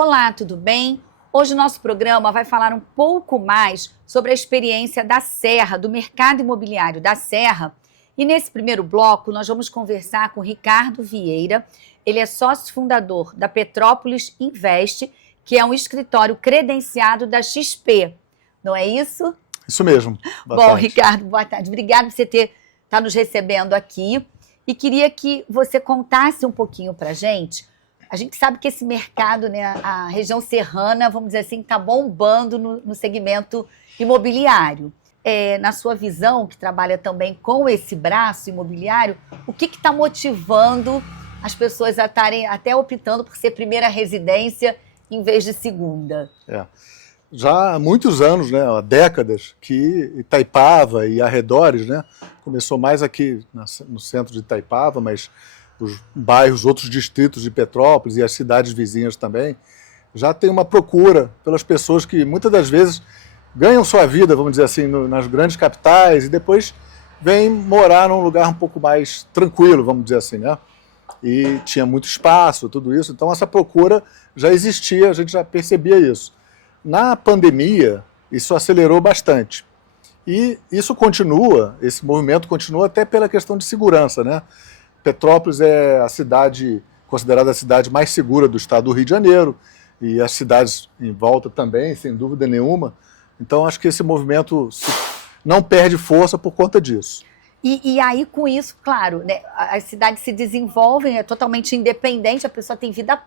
Olá, tudo bem? Hoje o nosso programa vai falar um pouco mais sobre a experiência da Serra, do mercado imobiliário da Serra. E nesse primeiro bloco nós vamos conversar com Ricardo Vieira. Ele é sócio fundador da Petrópolis Invest, que é um escritório credenciado da XP. Não é isso? Isso mesmo. Boa tarde. Ricardo, boa tarde. Obrigado por você estar nos recebendo aqui. E queria que você contasse um pouquinho para a gente. A gente sabe que esse mercado, né, a região serrana, vamos dizer assim, está bombando no segmento imobiliário. Na sua visão, que trabalha também com esse braço imobiliário, o que está motivando as pessoas a estarem até optando por ser primeira residência em vez de segunda? Já há muitos anos, né, há décadas, que Itaipava e arredores, né, começou mais aqui no centro de Itaipava, mas os bairros, outros distritos de Petrópolis e as cidades vizinhas também, já tem uma procura pelas pessoas que muitas das vezes ganham sua vida, vamos dizer assim, nas grandes capitais e depois vêm morar num lugar um pouco mais tranquilo, vamos dizer assim, né? E tinha muito espaço, tudo isso, então essa procura já existia, a gente já percebia isso. Na pandemia, isso acelerou bastante. E isso continua, esse movimento continua até pela questão de segurança, né? Petrópolis é a cidade, considerada a cidade mais segura do estado do Rio de Janeiro, e as cidades em volta também, sem dúvida nenhuma. Então, acho que esse movimento não perde força por conta disso. E aí, com isso, claro, né, as cidades se desenvolvem, é totalmente independente, a pessoa tem vida,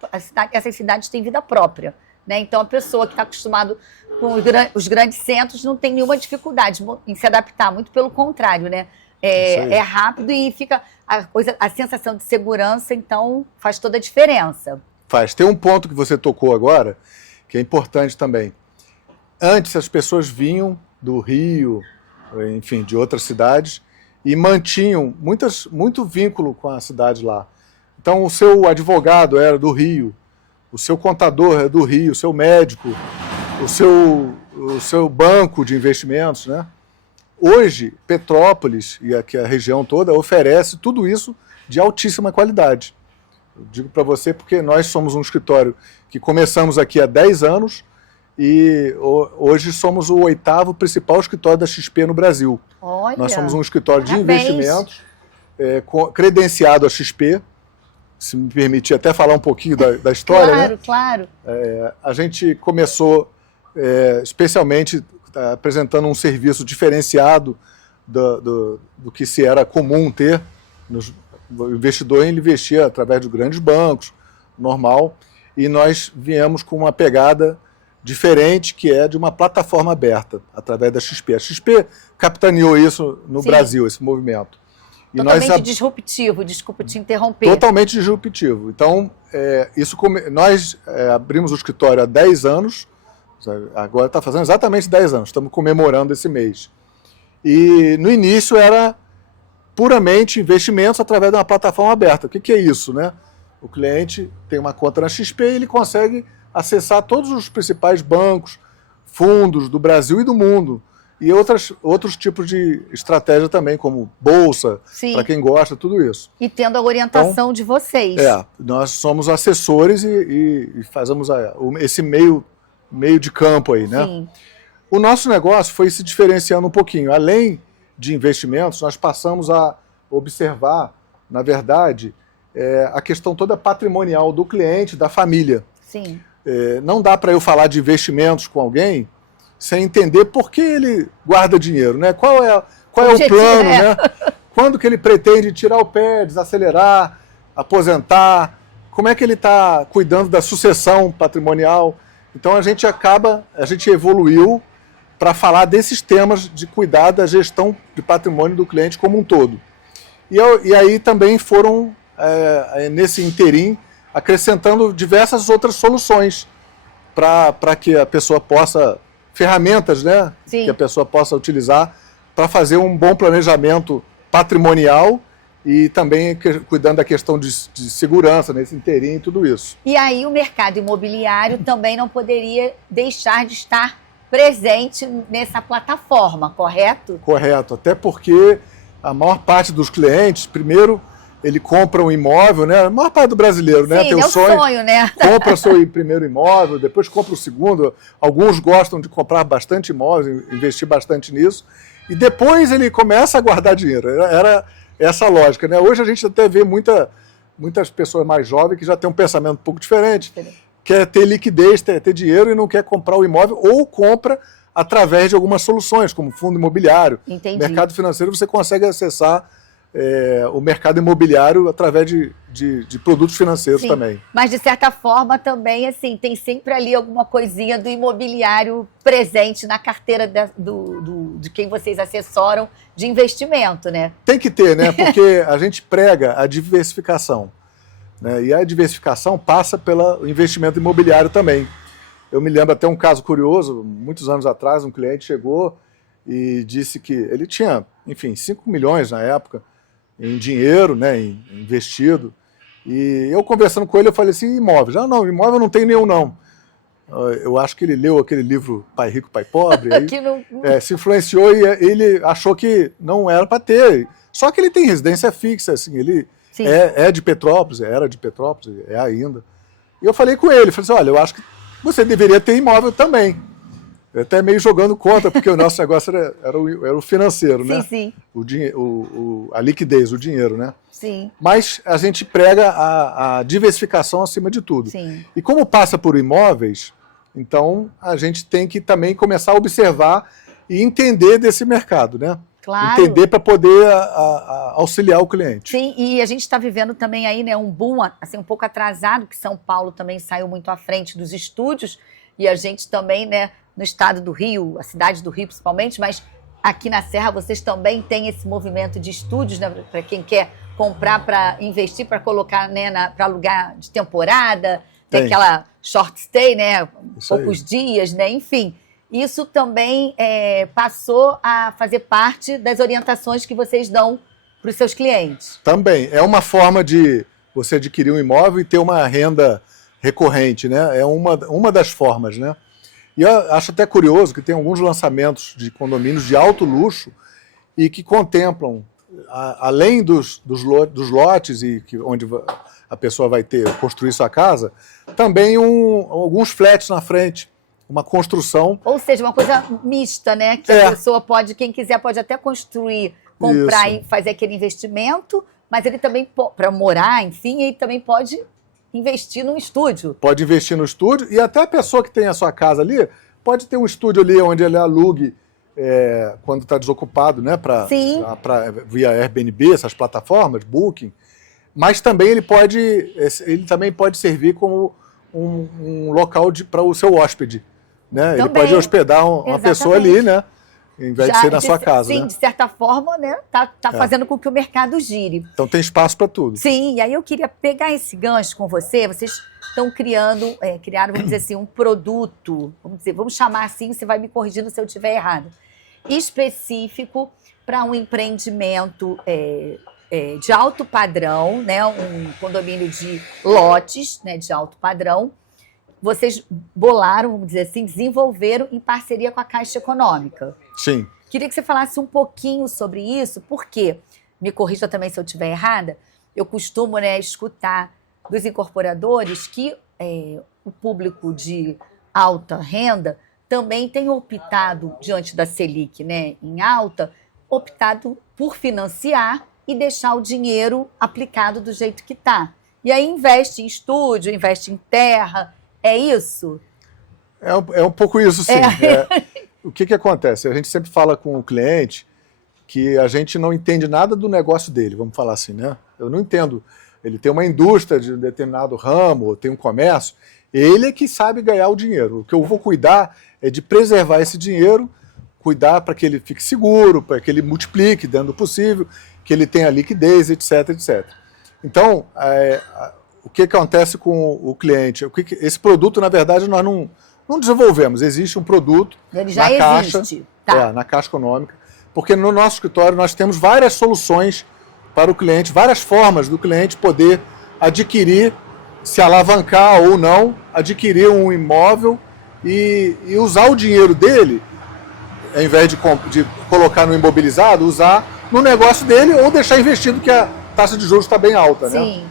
essas cidades têm vida própria. Né? Então, a pessoa que está acostumada com os grandes centros não tem nenhuma dificuldade em se adaptar, muito pelo contrário, né? É rápido e fica a sensação de segurança, então faz toda a diferença. Faz. Tem um ponto que você tocou agora, que é importante também. Antes as pessoas vinham do Rio, enfim, de outras cidades, e mantinham muito vínculo com a cidade lá. Então o seu advogado era do Rio, o seu contador é do Rio, o seu médico, o seu banco de investimentos, né? Hoje, Petrópolis e aqui a região toda oferece tudo isso de altíssima qualidade. Eu digo para você porque nós somos um escritório que começamos aqui há 10 anos e hoje somos o 8º principal escritório da XP no Brasil. Olha, nós somos um escritório de parabéns. Investimentos credenciado à XP. Se me permitir até falar um pouquinho da história. Claro, né? Claro. A gente começou especialmente apresentando um serviço diferenciado do que se era comum ter. O investidor ele investia através de grandes bancos, normal, e nós viemos com uma pegada diferente, que é de uma plataforma aberta, através da XP. A XP capitaneou isso no Brasil, esse movimento. Totalmente disruptivo, desculpa te interromper. Totalmente disruptivo. Então, nós abrimos o escritório há 10 anos, agora está fazendo exatamente 10 anos, estamos comemorando esse mês. E no início era puramente investimentos através de uma plataforma aberta. O que é isso, né? O cliente tem uma conta na XP e ele consegue acessar todos os principais bancos, fundos do Brasil e do mundo. E outros tipos de estratégia também, como bolsa, para quem gosta, tudo isso. E tendo a orientação de vocês. Nós somos assessores e fazemos esse meio de campo aí, né? Sim. O nosso negócio foi se diferenciando um pouquinho. Além de investimentos, nós passamos a observar, na verdade, a questão toda patrimonial do cliente, da família. Sim. Não dá para eu falar de investimentos com alguém sem entender por que ele guarda dinheiro, né? Qual é o plano, né? Quando que ele pretende tirar o pé, desacelerar, aposentar, como é que ele está cuidando da sucessão patrimonial. Então a gente evoluiu para falar desses temas de cuidar da gestão de patrimônio do cliente como um todo. E aí também foram, nesse interim, acrescentando diversas outras soluções para que a pessoa possa, ferramentas, né? Sim. Que a pessoa possa utilizar para fazer um bom planejamento patrimonial e também cuidando da questão de segurança nesse inteirinho e tudo isso. E aí o mercado imobiliário também não poderia deixar de estar presente nessa plataforma, correto? Correto, até porque a maior parte dos clientes, primeiro, ele compra um imóvel, né? A maior parte do brasileiro, né? Sim, Tem é o sonho, né? Compra seu primeiro imóvel, depois compra o segundo. Alguns gostam de comprar bastante imóveis, investir bastante nisso. E depois ele começa a guardar dinheiro. Era essa a lógica, né? Hoje a gente até vê muitas pessoas mais jovens que já têm um pensamento um pouco diferente. Quer ter liquidez, ter dinheiro e não quer comprar o imóvel, ou compra através de algumas soluções, como fundo imobiliário. Entendi. Mercado financeiro, você consegue acessar o mercado imobiliário através de produtos financeiros. Sim, também. Mas, de certa forma, também, assim, tem sempre ali alguma coisinha do imobiliário presente na carteira de quem vocês assessoram de investimento, né? Tem que ter, né? Porque a gente prega a diversificação, né? E a diversificação passa pelo investimento imobiliário também. Eu me lembro até um caso curioso, muitos anos atrás, um cliente chegou e disse que ele tinha, enfim, 5 milhões na época, em dinheiro, né, investido. E eu conversando com ele, eu falei assim, imóveis? Não, imóvel não tem nenhum, não. Eu acho que ele leu aquele livro Pai Rico, Pai Pobre, aí, se influenciou e ele achou que não era para ter. Só que ele tem residência fixa, assim, ele é de Petrópolis, era de Petrópolis, é ainda. E eu falei com ele, falei assim, olha, eu acho que você deveria ter imóvel também. Eu até meio jogando contra, porque o nosso negócio era o financeiro, né? Sim. A liquidez, o dinheiro, né? Sim. Mas a gente prega a diversificação acima de tudo. Sim. E como passa por imóveis, então a gente tem que também começar a observar e entender desse mercado, né? Claro. Entender para poder auxiliar o cliente. Sim, e a gente está vivendo também aí, né, um boom, assim, um pouco atrasado, que São Paulo também saiu muito à frente dos estúdios, e a gente também, né, no estado do Rio, a cidade do Rio principalmente, mas aqui na Serra vocês também têm esse movimento de estúdios, né, para quem quer comprar para investir, para colocar, né, para alugar de temporada, tem aquela short stay, né, poucos dias, né, enfim. Isso também passou a fazer parte das orientações que vocês dão para os seus clientes. Também. É uma forma de você adquirir um imóvel e ter uma renda recorrente, né? É uma das formas, né? E eu acho até curioso que tem alguns lançamentos de condomínios de alto luxo e que contemplam, além dos lotes e onde a pessoa vai construir sua casa, também alguns flats na frente. Uma construção. Ou seja, uma coisa mista, né? Que a pessoa pode, quem quiser, pode até construir, comprar e fazer aquele investimento, mas ele também, para morar, enfim, ele também pode investir num estúdio. Pode investir no estúdio e até a pessoa que tem a sua casa ali, pode ter um estúdio ali onde ele alugue quando está desocupado, né? Via Airbnb, essas plataformas, Booking. Mas também ele também pode servir como um local para o seu hóspede. Né? Ele pode hospedar uma pessoa ali, né? Em vez de ser na sua casa. Sim, né? De certa forma, né? Tá fazendo com que o mercado gire. Então tem espaço para tudo. Sim, e aí eu queria pegar esse gancho com você. Vocês estão criaram, vamos dizer assim, um produto, vamos chamar assim, você vai me corrigindo se eu estiver errado, específico para um empreendimento de alto padrão, né? Um condomínio de lotes, né? De alto padrão. Vocês bolaram, vamos dizer assim, desenvolveram em parceria com a Caixa Econômica. Sim. Queria que você falasse um pouquinho sobre isso, porque, me corrija também se eu estiver errada, eu costumo, né, escutar dos incorporadores que o público de alta renda também tem optado, diante da Selic, né, em alta, optado por financiar e deixar o dinheiro aplicado do jeito que está. E aí investe em estúdio, investe em terra. É isso? É um pouco isso, sim. O que acontece? A gente sempre fala com o cliente que a gente não entende nada do negócio dele, vamos falar assim, né? Eu não entendo. Ele tem uma indústria de um determinado ramo, tem um comércio, ele é que sabe ganhar o dinheiro. O que eu vou cuidar é de preservar esse dinheiro, cuidar para que ele fique seguro, para que ele multiplique dentro do possível, que ele tenha liquidez, etc, etc. Então, o que acontece com o cliente? Esse produto, na verdade, nós não desenvolvemos. Existe um produto ele já na existe. Caixa, na Caixa Econômica, porque no nosso escritório nós temos várias soluções para o cliente, várias formas do cliente poder adquirir, se alavancar ou não, adquirir um imóvel e usar o dinheiro dele, ao invés de colocar no imobilizado, usar no negócio dele ou deixar investido, que taxa de juros está bem alta, né? Sim.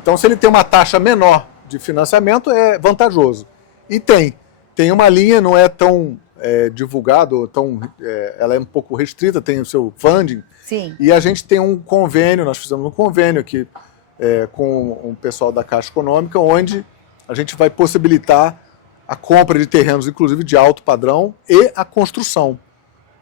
Então, se ele tem uma taxa menor de financiamento, é vantajoso. E tem uma linha, não é tão divulgado, ela é um pouco restrita, tem o seu funding. Sim. E a gente tem um convênio, nós fizemos um convênio aqui com o pessoal da Caixa Econômica, onde a gente vai possibilitar a compra de terrenos, inclusive de alto padrão, e a construção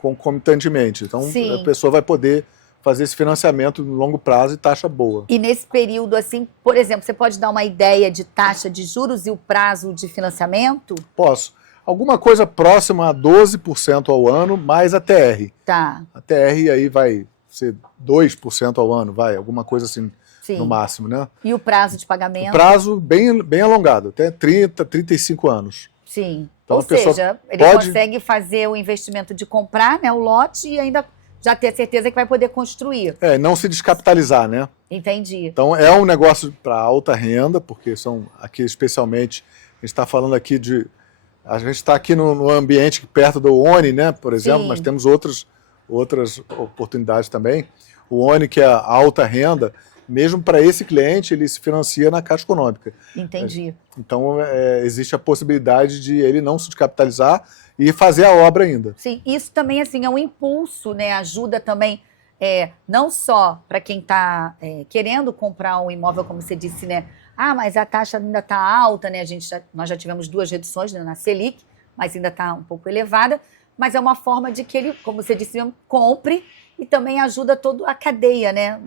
concomitantemente. Então, Sim. a pessoa vai poder fazer esse financiamento no longo prazo e taxa boa. E nesse período, assim, por exemplo, você pode dar uma ideia de taxa de juros e o prazo de financiamento? Posso. Alguma coisa próxima a 12% ao ano, mais a TR. Tá. A TR aí vai ser 2% ao ano, alguma coisa assim, Sim. no máximo, né? E o prazo de pagamento? O prazo bem alongado, até 30, 35 anos. Sim. Então, Ou seja, ele consegue fazer o investimento de comprar, né, o lote e ainda já ter certeza que vai poder construir. Não se descapitalizar, né? Entendi. Então, é um negócio para alta renda, porque são aqui especialmente, a gente está falando aqui a gente está aqui no ambiente perto do ONI, né, por exemplo, Sim. mas temos outras oportunidades também. O ONI, que é a alta renda, mesmo para esse cliente, ele se financia na Caixa Econômica. Entendi. Então, existe a possibilidade de ele não se descapitalizar e fazer a obra ainda. Sim, isso também assim, é um impulso, né? Ajuda também, não só para quem está querendo comprar um imóvel, como você disse, né? Ah, mas a taxa ainda está alta, né? Nós já tivemos 2 reduções, né, na Selic, mas ainda está um pouco elevada. Mas é uma forma de que ele, como você disse, compre e também ajuda toda a cadeia, né?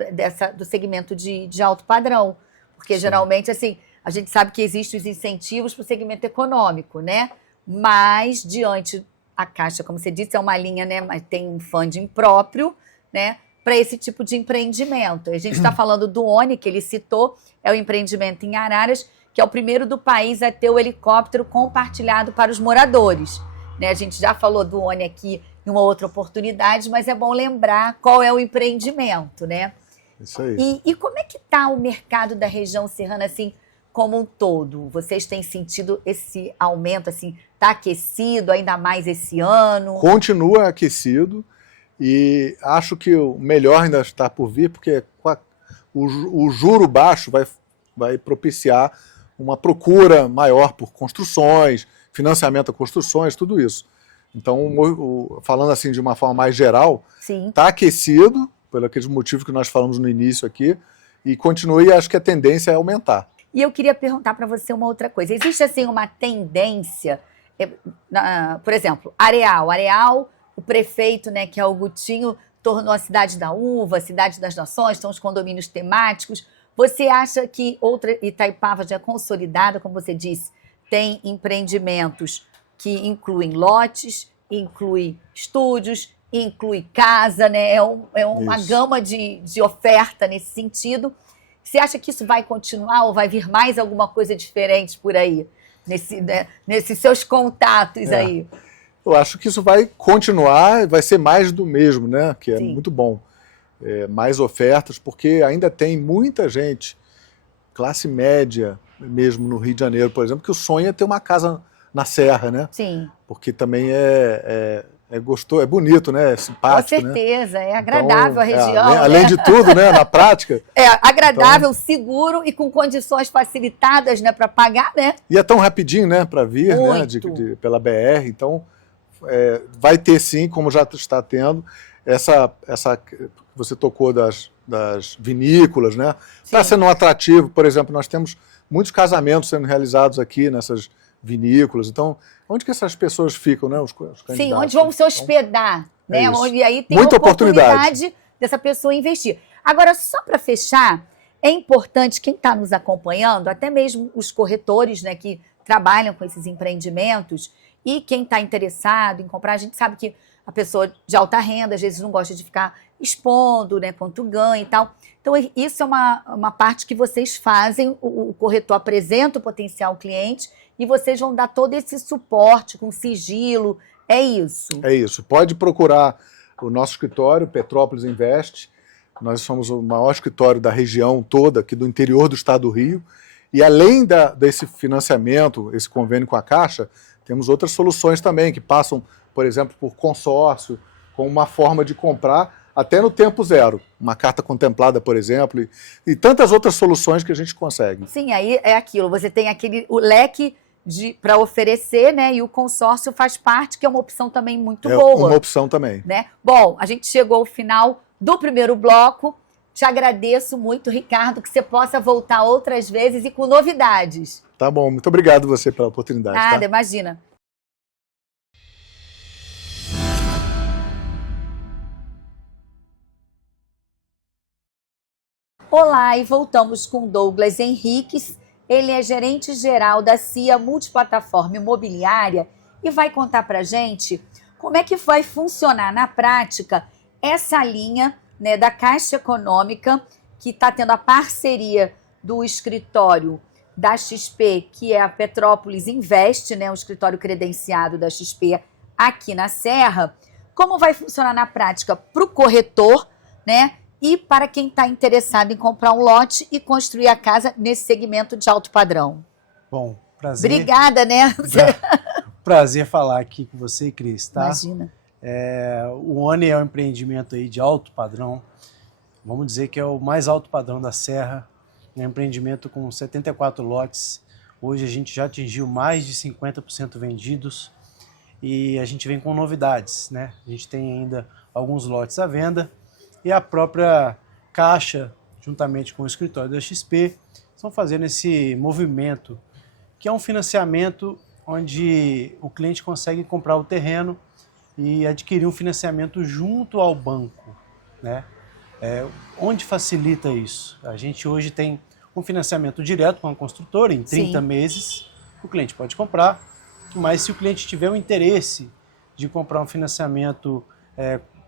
Do segmento de alto padrão. Porque, geralmente, assim, a gente sabe que existem os incentivos para o segmento econômico, né? Mas, diante, a Caixa, como você disse, é uma linha, né? Mas tem um funding próprio, né? Para esse tipo de empreendimento. A gente está falando do ONI, que ele citou, é o empreendimento em Araras, que é o primeiro do país a ter o helicóptero compartilhado para os moradores. Né? A gente já falou do ONI aqui em uma outra oportunidade, mas é bom lembrar qual é o empreendimento, né? Isso aí. E como é que está o mercado da região serrana, assim, como um todo? Vocês têm sentido esse aumento, assim, está aquecido ainda mais esse ano? Continua aquecido e acho que o melhor ainda está por vir, porque o juro baixo vai propiciar uma procura maior por construções, financiamento a construções, tudo isso. Então, falando assim de uma forma mais geral, está aquecido, por aqueles motivos que nós falamos no início aqui, e continua, e acho que a tendência é aumentar. E eu queria perguntar para você uma outra coisa. Existe, assim, uma tendência, por exemplo, Areal, o prefeito, né, que é o Gutinho, tornou a Cidade da Uva, a Cidade das Nações, estão os condomínios temáticos. Você acha que Itaipava já é consolidada, como você disse, tem empreendimentos que incluem lotes, inclui estúdios, inclui casa, né? É uma gama de oferta nesse sentido. Você acha que isso vai continuar ou vai vir mais alguma coisa diferente por aí, nesses seus contatos aí? Eu acho que isso vai continuar, vai ser mais do mesmo, né? Que é Sim. muito bom. Mais ofertas, porque ainda tem muita gente, classe média mesmo no Rio de Janeiro, por exemplo, que o sonho é ter uma casa na Serra, né? Sim. Porque também é gostoso, é bonito, né? É simpático, com certeza, né? É agradável então, a região. Além de tudo, né? Na prática. É agradável, então, seguro e com condições facilitadas, né? Para pagar, né? E é tão rapidinho, né? Para vir, né? Pela BR. Então, vai ter sim, como já está tendo, essa você tocou das vinícolas, né? Está sendo um atrativo, por exemplo, nós temos muitos casamentos sendo realizados aqui nessas vinícolas. Então, onde que essas pessoas ficam, né? Os candidatos. Sim, onde vão se hospedar, né? Onde aí tem muita a oportunidade dessa pessoa investir. Agora, só para fechar, é importante quem está nos acompanhando, até mesmo os corretores, né, que trabalham com esses empreendimentos e quem está interessado em comprar, a gente sabe que a pessoa de alta renda, às vezes, não gosta de ficar expondo, né, quanto ganha e tal. Então, isso é uma parte que vocês fazem, o corretor apresenta o potencial cliente e vocês vão dar todo esse suporte com sigilo, é isso? É isso. Pode procurar o nosso escritório, Petrópolis Invest. Nós somos o maior escritório da região toda, aqui do interior do estado do Rio. E além desse financiamento, esse convênio com a Caixa, temos outras soluções também, que passam, por exemplo, por consórcio, com uma forma de comprar até no tempo zero. Uma carta contemplada, por exemplo, e tantas outras soluções que a gente consegue. Sim, aí é aquilo, você tem o leque para oferecer, né? E o consórcio faz parte, que é uma opção também muito boa. Uma opção também. Né? Bom, a gente chegou ao final do primeiro bloco. Te agradeço muito, Ricardo, que você possa voltar outras vezes e com novidades. Tá bom, muito obrigado você pela oportunidade. Nada, tá? imagina. Olá, e voltamos com Douglas Henriques. Ele é gerente-geral da CIA Multiplataforma Imobiliária e vai contar para gente como é que vai funcionar na prática essa linha, né, da Caixa Econômica, que está tendo a parceria do escritório da XP, que é a Petrópolis Invest, né, o escritório credenciado da XP aqui na Serra. Como vai funcionar na prática para o corretor, né, e para quem está interessado em comprar um lote e construir a casa nesse segmento de alto padrão. Bom, prazer. Obrigada, né? Prazer falar aqui com você, Cris, tá? Imagina. O ONI é um empreendimento aí de alto padrão, vamos dizer que é o mais alto padrão da Serra, é um empreendimento com 74 lotes, hoje a gente já atingiu mais de 50% vendidos e a gente vem com novidades, né? A gente tem ainda alguns lotes à venda e a própria Caixa, juntamente com o escritório da XP, estão fazendo esse movimento, que é um financiamento onde o cliente consegue comprar o terreno e adquirir um financiamento junto ao banco, né? Onde facilita isso? A gente hoje tem um financiamento direto com a construtora, em 30 meses, o cliente pode comprar, mas se o cliente tiver o interesse de comprar um financiamento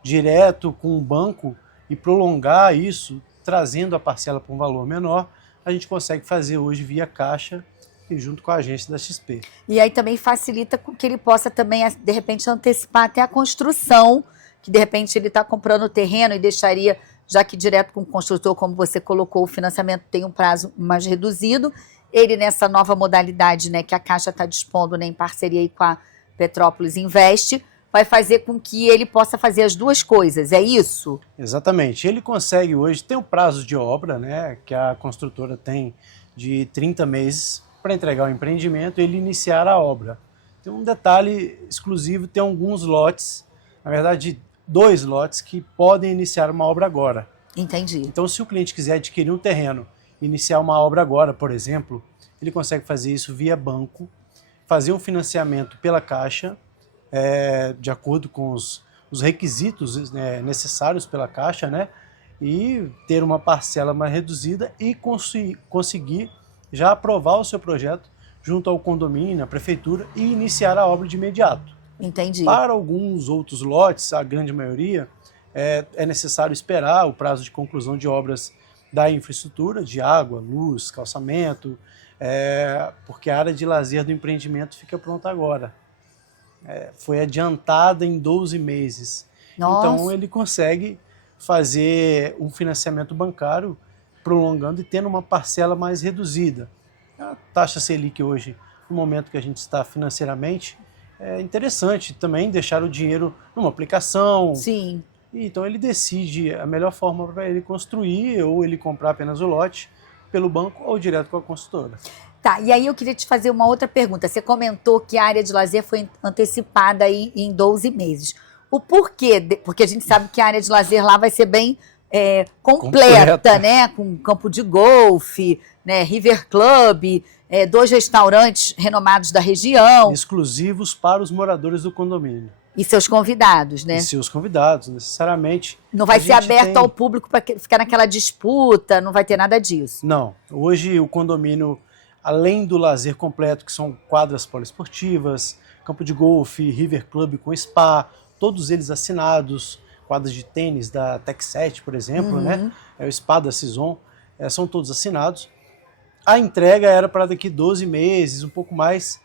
direto com o banco e prolongar isso, trazendo a parcela para um valor menor, a gente consegue fazer hoje via Caixa e junto com a agência da XP. E aí também facilita com que ele possa também, de repente, antecipar até a construção, que de repente ele está comprando o terreno e deixaria, já que direto com o construtor, como você colocou, o financiamento tem um prazo mais reduzido, ele nessa nova modalidade, né, que a Caixa está dispondo, né, em parceria aí com a Petrópolis Invest, vai fazer com que ele possa fazer as duas coisas, é isso? Exatamente. Ele consegue hoje, tem um prazo de obra, né, que a construtora tem de 30 meses, para entregar o empreendimento e ele iniciar a obra. Tem um detalhe exclusivo, tem alguns lotes, na verdade 2 lotes que podem iniciar uma obra agora. Entendi. Então se o cliente quiser adquirir um terreno, iniciar uma obra agora, por exemplo, ele consegue fazer isso via banco, fazer um financiamento pela Caixa, de acordo com os requisitos necessários pela Caixa, né? E ter uma parcela mais reduzida e conseguir já aprovar o seu projeto junto ao condomínio, à prefeitura e iniciar a obra de imediato. Entendi. Para alguns outros lotes, a grande maioria, é necessário esperar o prazo de conclusão de obras da infraestrutura, de água, luz, calçamento, porque a área de lazer do empreendimento fica pronta agora. Foi adiantada em 12 meses. Nossa. Então ele consegue fazer um financiamento bancário prolongando e tendo uma parcela mais reduzida. A taxa Selic hoje, no momento que a gente está financeiramente, é interessante também deixar o dinheiro numa aplicação. Sim. Então ele decide a melhor forma para ele construir ou ele comprar apenas o lote pelo banco ou direto com a construtora. Tá, e aí eu queria te fazer uma outra pergunta. Você comentou que a área de lazer foi antecipada aí em 12 meses. O porquê? Porque a gente sabe que a área de lazer lá vai ser bem completa, né? Com campo de golfe, né? River Club, 2 restaurantes renomados da região. Exclusivos para os moradores do condomínio. E seus convidados, né? E seus convidados, necessariamente. Não vai ser aberto ao público para ficar naquela disputa, não vai ter nada disso. Não. Hoje o condomínio, além do lazer completo, que são quadras poliesportivas, campo de golfe, River Club com spa, todos eles assinados, quadras de tênis da Tech7, por exemplo, né? O spa da Cison, são todos assinados. A entrega era para daqui 12 meses, um pouco mais,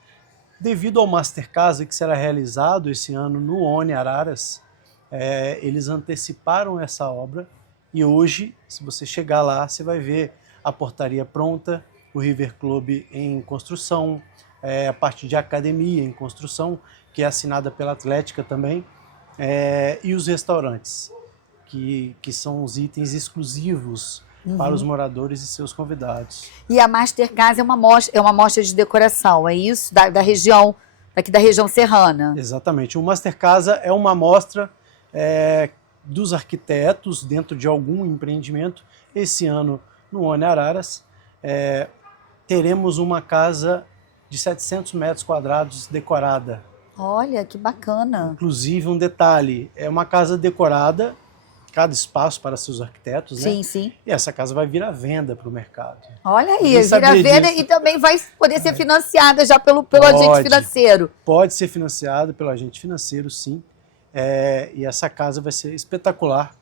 devido ao Master Casa que será realizado esse ano no ONI Araras. Eles anteciparam essa obra e hoje, se você chegar lá, você vai ver a portaria pronta, o River Club em construção, a parte de academia em construção, que é assinada pela Atlética também, e os restaurantes, que são os itens exclusivos para os moradores e seus convidados. E a Master Casa é uma mostra de decoração, é isso? Da região, aqui da região serrana. Exatamente. O Master Casa é uma mostra dos arquitetos dentro de algum empreendimento. Esse ano, no ONI Araras, teremos uma casa de 700 metros quadrados decorada. Olha, que bacana. Inclusive, um detalhe, é uma casa decorada, cada espaço para seus arquitetos, né? Sim, sim. E essa casa vai vir à venda para o mercado. Olha aí, Ninguém vira sabia venda disso. e também vai poder ser financiada já pelo agente financeiro. Pode ser financiado pelo agente financeiro, sim. E essa casa vai ser espetacular.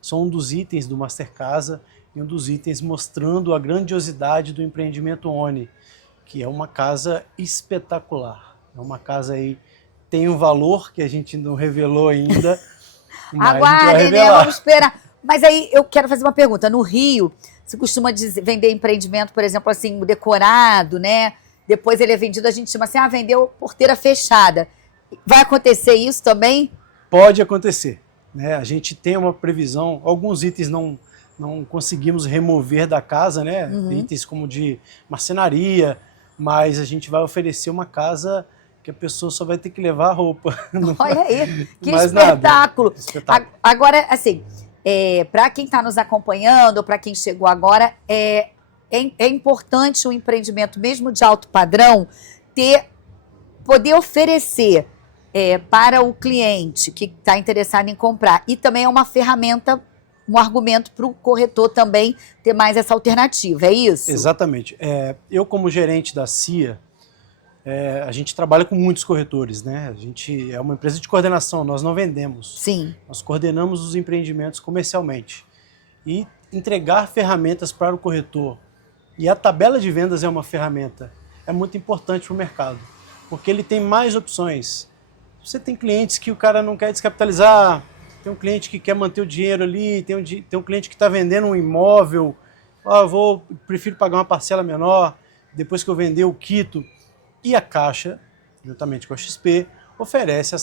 São um dos itens do Master Casa e um dos itens mostrando a grandiosidade do empreendimento ONI, que é uma casa espetacular. É uma casa aí, tem um valor que a gente não revelou ainda, mas a gente vai Aguardem, né? revelar. Vamos esperar. Mas aí eu quero fazer uma pergunta. No Rio, você costuma vender empreendimento, por exemplo, assim, decorado, né? Depois ele é vendido, a gente chama assim, vendeu porteira fechada. Vai acontecer isso também? Pode acontecer, né? A gente tem uma previsão, alguns itens não conseguimos remover da casa, né? Itens como de marcenaria, mas a gente vai oferecer uma casa que a pessoa só vai ter que levar a roupa. Olha aí, que mais espetáculo. Espetáculo. Agora, assim, para quem está nos acompanhando, ou para quem chegou agora, é importante um empreendimento, mesmo de alto padrão, poder oferecer para o cliente que está interessado em comprar. E também é uma ferramenta, um argumento para o corretor também ter mais essa alternativa, é isso? Exatamente. Eu, como gerente da CIA, a gente trabalha com muitos corretores, né? A gente é uma empresa de coordenação, nós não vendemos. Sim. Nós coordenamos os empreendimentos comercialmente. E entregar ferramentas para o corretor, e a tabela de vendas é uma ferramenta, é muito importante para o mercado, porque ele tem mais opções. Você tem clientes que o cara não quer descapitalizar, tem um cliente que quer manter o dinheiro ali, tem um cliente que está vendendo um imóvel, prefiro pagar uma parcela menor, depois que eu vender eu quito. E a Caixa, juntamente com a XP, oferece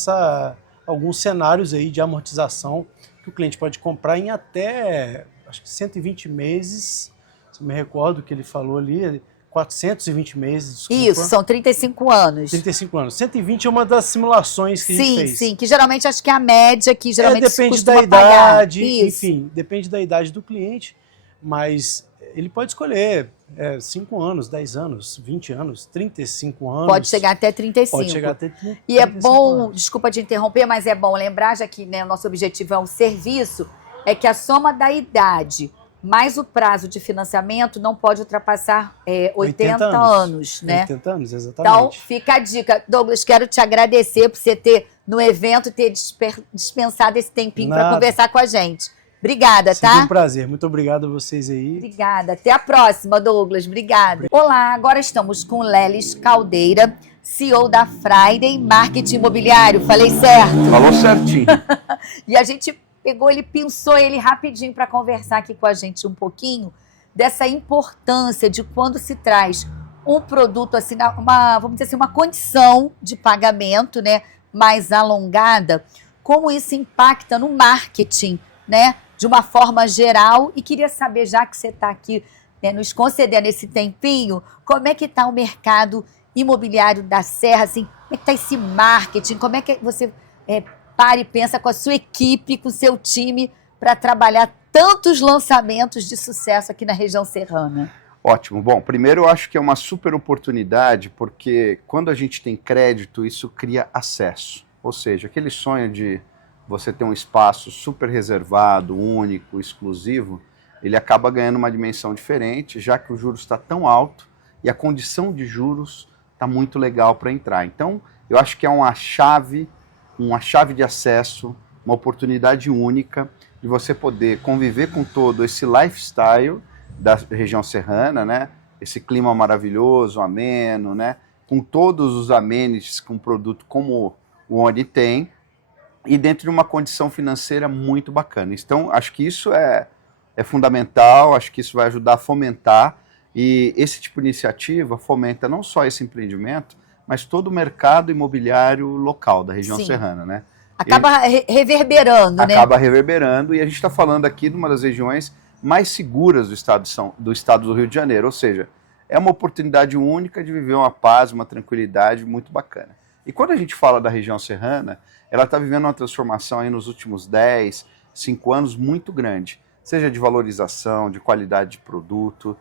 alguns cenários aí de amortização que o cliente pode comprar em até, acho que 120 meses, se eu me recordo que ele falou ali, 420 meses, desculpa. Isso, são 35 anos. 35 anos. 120 é uma das simulações que a gente fez. Sim, que geralmente acho que é a média que geralmente depende se da costuma pagar. idade, Isso. enfim, depende da idade do cliente, mas ele pode escolher 5 anos, 10 anos, 20 anos, 35 anos. Pode chegar até 35. Pode chegar até 35 E é bom, anos. desculpa te interromper, mas é bom lembrar, já que o nosso objetivo é um serviço, é que a soma da idade mais o prazo de financiamento não pode ultrapassar 80 anos, né? 80 anos, exatamente. Então, fica a dica. Douglas, quero te agradecer por você ter, no evento, ter dispensado esse tempinho para conversar com a gente. Obrigada, tá? Sempre um prazer. Muito obrigado a vocês aí. Obrigada. Até a próxima, Douglas. Obrigada. Olá, agora estamos com Lelis Caldeira, CEO da Friday Marketing Imobiliário. Falei certo? Falou certinho. E a gente pegou ele, pensou ele rapidinho para conversar aqui com a gente um pouquinho dessa importância de quando se traz um produto assim, vamos dizer assim, uma condição de pagamento, né, mais alongada, como isso impacta no marketing, né, de uma forma geral. E queria saber, já que você está aqui, né, nos concedendo esse tempinho, como é que está o mercado imobiliário da Serra, assim, como é que está esse marketing, como é que você para e pensa com a sua equipe, com o seu time, para trabalhar tantos lançamentos de sucesso aqui na região serrana? Ótimo. Bom, primeiro eu acho que é uma super oportunidade, porque quando a gente tem crédito, isso cria acesso. Ou seja, aquele sonho de você ter um espaço super reservado, único, exclusivo, ele acaba ganhando uma dimensão diferente, já que o juros está tão alto e a condição de juros está muito legal para entrar. Então, eu acho que é uma chave de acesso, uma oportunidade única de você poder conviver com todo esse lifestyle da região serrana, né? Esse clima maravilhoso, ameno, né? Com todos os amenities que um produto como o ONI tem, e dentro de uma condição financeira muito bacana. Então, acho que isso é fundamental, acho que isso vai ajudar a fomentar, e esse tipo de iniciativa fomenta não só esse empreendimento, mas todo o mercado imobiliário local da região Sim. serrana, né? Acaba reverberando, né? Acaba reverberando, e a gente está falando aqui de uma das regiões mais seguras do estado do Rio de Janeiro, ou seja, é uma oportunidade única de viver uma paz, uma tranquilidade muito bacana. E quando a gente fala da região serrana, ela está vivendo uma transformação aí nos últimos 10, 5 anos muito grande, seja de valorização, de qualidade de produto,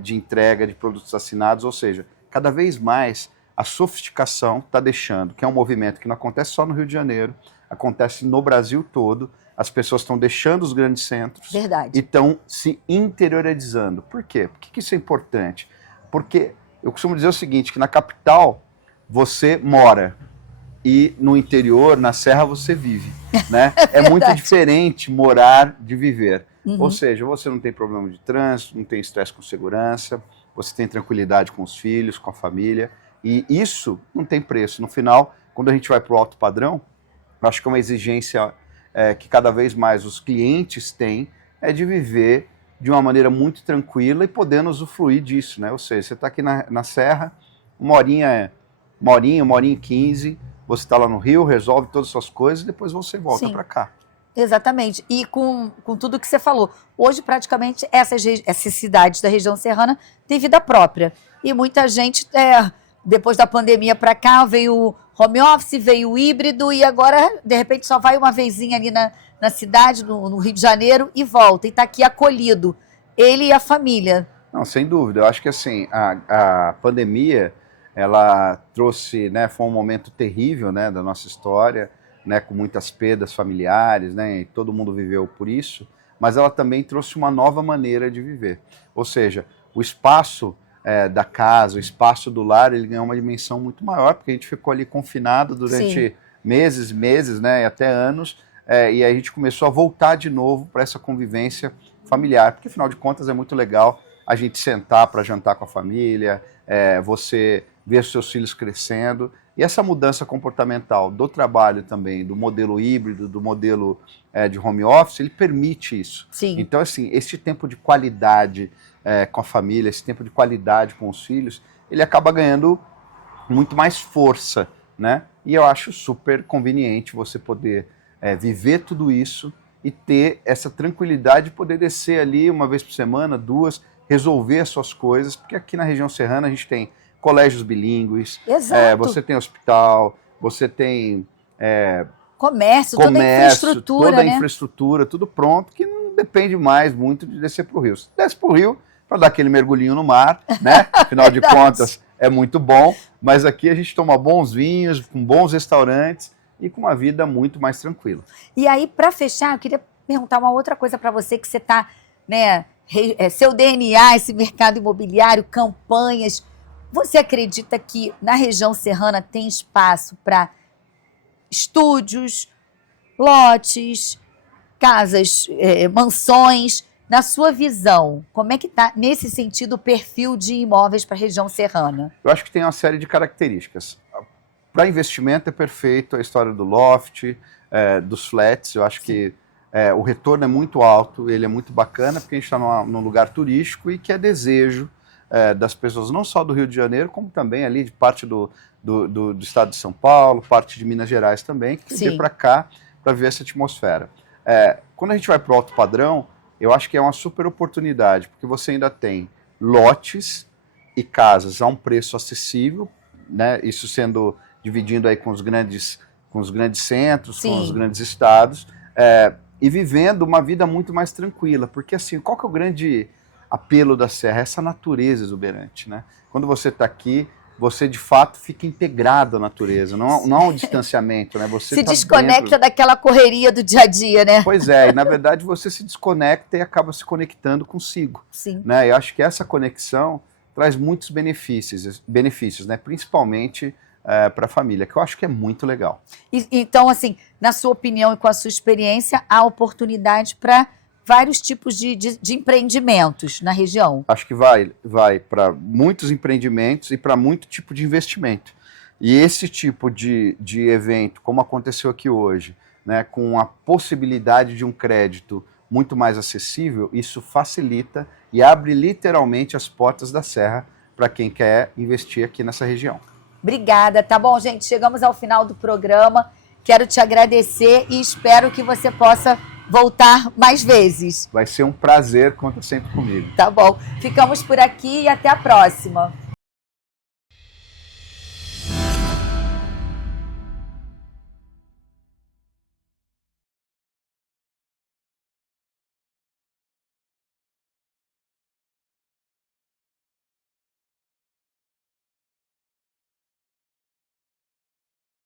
de entrega de produtos assinados, ou seja, cada vez mais a sofisticação está deixando, que é um movimento que não acontece só no Rio de Janeiro, acontece no Brasil todo, as pessoas estão deixando os grandes centros. Verdade. E estão se interiorizando. Por quê? Por que isso é importante? Porque eu costumo dizer o seguinte, que na capital você mora e no interior, na serra, você vive. Né? É muito diferente morar de viver. Ou seja, você não tem problema de trânsito, não tem estresse com segurança, você tem tranquilidade com os filhos, com a família, e isso não tem preço. No final, quando a gente vai para o alto padrão, eu acho que é uma exigência que cada vez mais os clientes têm, é de viver de uma maneira muito tranquila e podendo usufruir disso, né? Ou seja, você está aqui na Serra, uma horinha e 15, você está lá no Rio, resolve todas as suas coisas e depois você volta para cá. Exatamente. E com tudo que você falou, hoje praticamente essas cidades da região serrana têm vida própria. E muita gente, depois da pandemia para cá, veio o home office, veio o híbrido e agora, de repente, só vai uma vezinha ali na cidade, no Rio de Janeiro e volta. E está aqui acolhido, ele e a família. Não, sem dúvida. Eu acho que assim, a pandemia, ela trouxe, né, foi um momento terrível, né, da nossa história, né, com muitas perdas familiares, né, e todo mundo viveu por isso, mas ela também trouxe uma nova maneira de viver. Ou seja, o espaço da casa, o espaço do lar, ele ganhou uma dimensão muito maior, porque a gente ficou ali confinado durante meses, né, e até anos, e aí a gente começou a voltar de novo para essa convivência familiar, porque afinal de contas é muito legal a gente sentar para jantar com a família, você ver seus filhos crescendo. E essa mudança comportamental do trabalho também, do modelo híbrido, do modelo de home office, ele permite isso. Sim. Então, assim, esse tempo de qualidade com a família, esse tempo de qualidade com os filhos, ele acaba ganhando muito mais força, né? E eu acho super conveniente você poder viver tudo isso e ter essa tranquilidade de poder descer ali uma vez por semana, 2, resolver as suas coisas, porque aqui na região serrana a gente tem colégios bilíngues, você tem hospital, você tem comércio, toda a infraestrutura, tudo pronto, que não depende mais muito de descer para o Rio. Você desce para o Rio para dar aquele mergulhinho no mar, né? Afinal de contas, é muito bom, mas aqui a gente toma bons vinhos, com bons restaurantes e com uma vida muito mais tranquila. E aí, para fechar, eu queria perguntar uma outra coisa para você, que você está, né, seu DNA, esse mercado imobiliário, campanhas. Você acredita que na região serrana tem espaço para estúdios, lotes, casas, mansões? Na sua visão, como é que está, nesse sentido, o perfil de imóveis para a região serrana? Eu acho que tem uma série de características. Para investimento é perfeito a história do loft, dos flats. Eu acho que o retorno é muito alto, ele é muito bacana, porque a gente está num lugar turístico e que é desejo das pessoas, não só do Rio de Janeiro, como também ali de parte do estado de São Paulo, parte de Minas Gerais também, que vem para cá para ver essa atmosfera. Quando a gente vai para o alto padrão, eu acho que é uma super oportunidade, porque você ainda tem lotes e casas a um preço acessível, né? Isso sendo dividindo aí com os grandes centros, com os grandes estados, e vivendo uma vida muito mais tranquila, porque assim, qual que é o grande apelo da Serra? Essa natureza exuberante, né? Quando você está aqui, você de fato fica integrado à natureza, não há um distanciamento, né? Você se desconecta daquela correria do dia a dia, né? Pois é, e na verdade você se desconecta e acaba se conectando consigo. Sim. Né? Eu acho que essa conexão traz muitos benefícios, né? Principalmente para a família, que eu acho que é muito legal. Então, assim, na sua opinião e com a sua experiência, há oportunidade para vários tipos de empreendimentos na região? Acho que vai para muitos empreendimentos e para muito tipo de investimento. E esse tipo de evento, como aconteceu aqui hoje, né, com a possibilidade de um crédito muito mais acessível, isso facilita e abre literalmente as portas da Serra para quem quer investir aqui nessa região. Obrigada, tá bom, gente? Chegamos ao final do programa. Quero te agradecer e espero que você possa voltar mais vezes. Vai ser um prazer, conta sempre comigo. Tá bom. Ficamos por aqui e até a próxima.